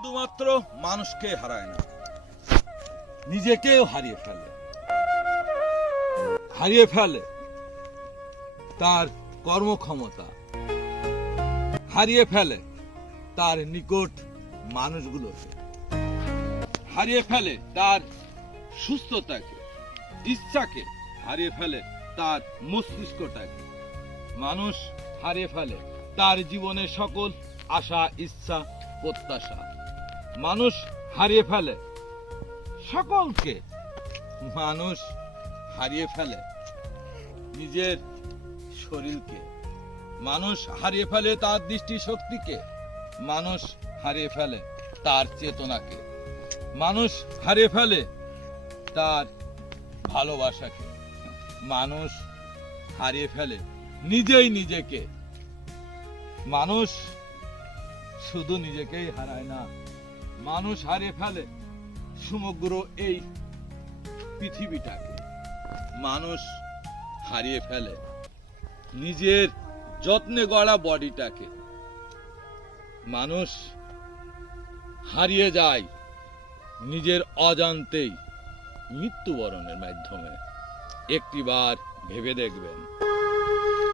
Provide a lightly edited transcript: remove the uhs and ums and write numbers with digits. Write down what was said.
শুধুমাত্র মানুষকে হারায় না, নিজেকেও হারিয়ে ফেলে তার কর্মক্ষমতা, হারিয়ে ফেলে তার নিকট মানুষগুলোকে, হারিয়ে ফেলে তার সুস্থতাকে, ইচ্ছাকে, হারিয়ে ফেলে তার মস্তিষ্কটাকে। মানুষ হারিয়ে ফেলে তার জীবনের সকল আশা, ইচ্ছা, প্রত্যাশা। মানুষ হারিয়ে ফেলে সকলকে। মানুষ হারিয়ে ফেলে নিজের শরীরকে। মানুষ হারিয়ে ফেলে তার দৃষ্টি শক্তিকে। মানুষ হারিয়ে ফেলে তার চেতনাকে। মানুষ হারিয়ে ফেলে তার ভালোবাসাকে। মানুষ হারিয়ে ফেলে নিজেই নিজেকে। মানুষ শুধু নিজেকেই হারায় না, মানুষ হারিয়ে ফেলে সমগ্র এই পৃথিবীটাকে। মানুষ হারিয়ে ফেলে নিজের যত্নে গড়া বডিটাকে। মানুষ হারিয়ে যায় নিজের অজান্তেই মৃত্যুবরণের মাধ্যমে। একটিবার ভেবে দেখবেন।